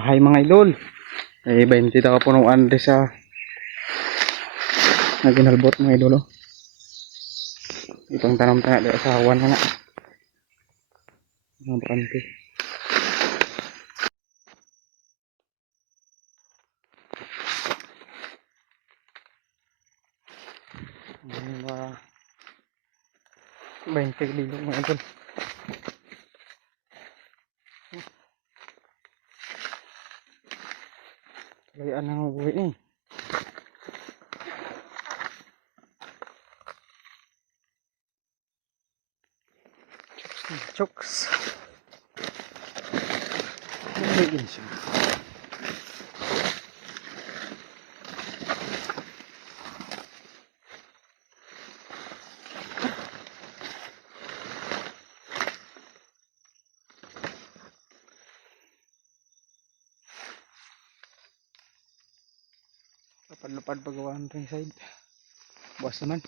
Hi mga idol. 20 taka punuan rin sa naginalbot mga idol. Itong tanam tanga dito sa hawan na. Mga bakante. Mga 20 kilo mga idol. Layaan na mabuhi eh. Chokes. Mabuhin siya. Lapad-lapad pagawaan ring side. Buwas naman.